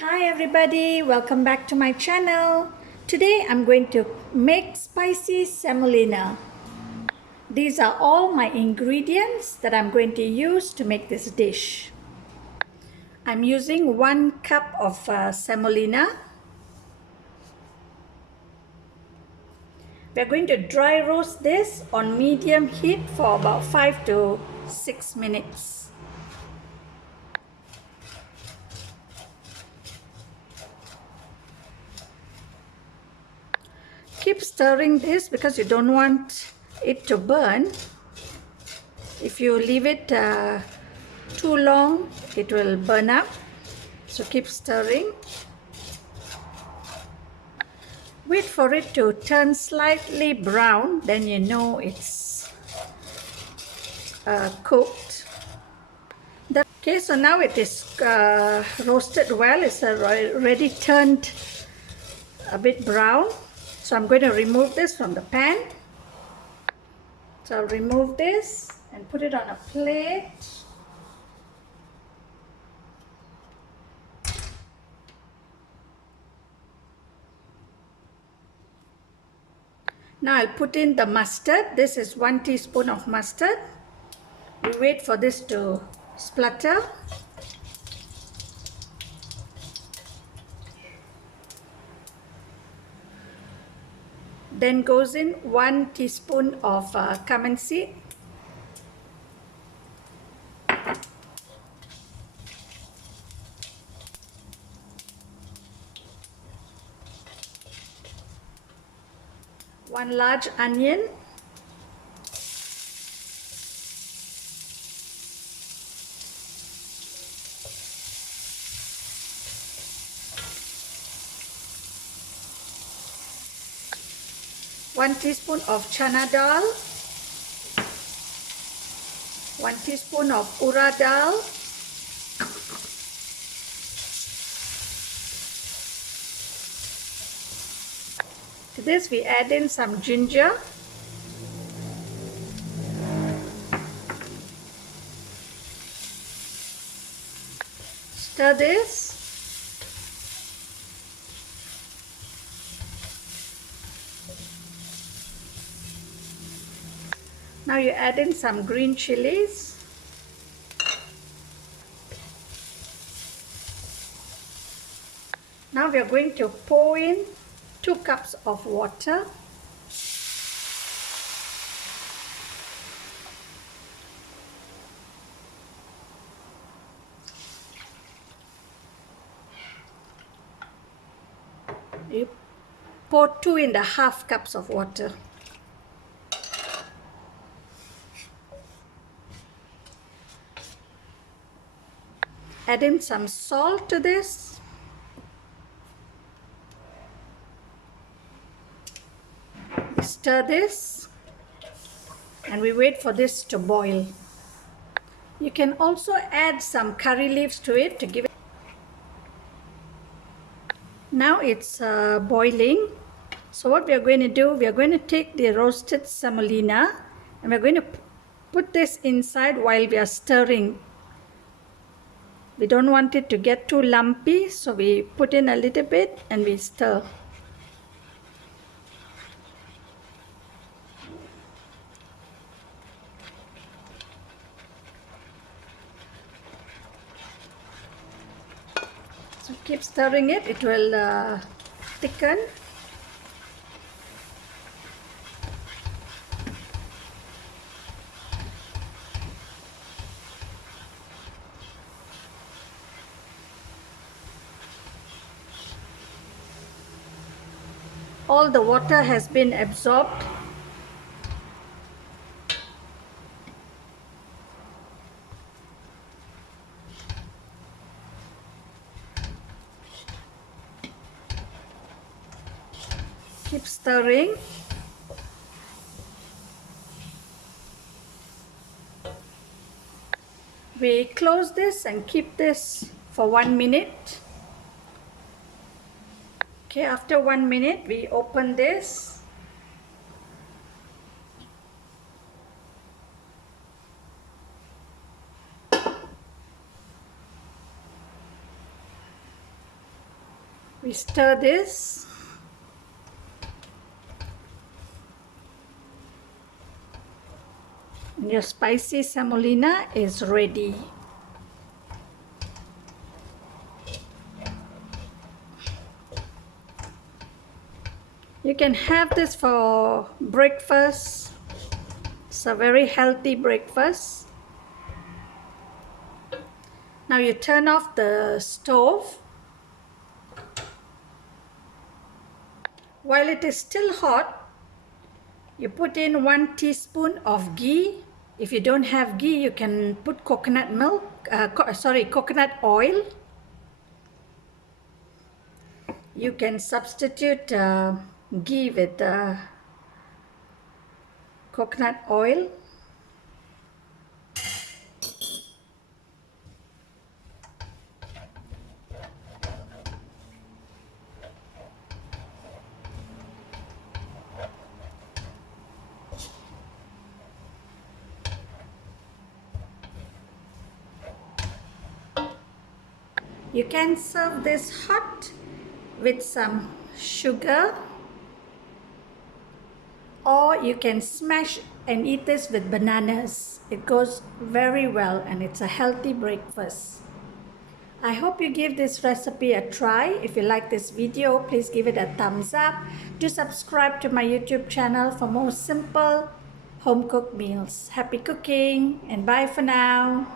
Hi everybody, welcome back to my channel. Today I'm going to make spicy semolina. These are all my ingredients that I'm going to use to make this dish. I'm using 1 cup of semolina. We're going to dry roast this on medium heat for about 5 to 6 minutes. Keep stirring this because you don't want it to burn. If you leave it too long, it will burn up. So keep stirring. Wait for it to turn slightly brown, then you know it's cooked. Okay, so now it is roasted well. It's already turned a bit brown. So I'm going to remove this from the pan. So I'll remove this and put it on a plate. Now I'll put in the mustard. This is 1 teaspoon of mustard. We wait for this to splatter. Then goes in 1 teaspoon of cumin seed. One large onion. One teaspoon of chana dal, 1 teaspoon of urad dal, to this we add in some ginger, stir this. Now you add in some green chillies. Now we are going to pour in 2 cups of water. You pour 2.5 cups of water. Add in some salt to this. Stir this and we wait for this to boil. You can also add some curry leaves to it to give it. Now it's boiling. So what we are going to do, we are going to take the roasted semolina and we're going to put this inside while we are stirring. We don't want it to get too lumpy, so we put in a little bit and we stir. So keep stirring it, it will thicken. All the water has been absorbed. Keep stirring. We close this and keep this for 1 minute. Okay, after 1 minute, we open this. We stir this. And your spicy semolina is ready. You can have this for breakfast. It's a very healthy breakfast. Now you turn off the stove. While it is still hot, you put in 1 teaspoon of ghee. If you don't have ghee, you can put coconut milk, coconut oil. You can substitute ghee with coconut oil. You can serve this hot with some sugar, or you can smash and eat this with bananas. It goes very well and it's a healthy breakfast. I hope you give this recipe a try. If you like this video, please give it a thumbs up. Do subscribe to my YouTube channel for more simple home-cooked meals. Happy cooking and bye for now.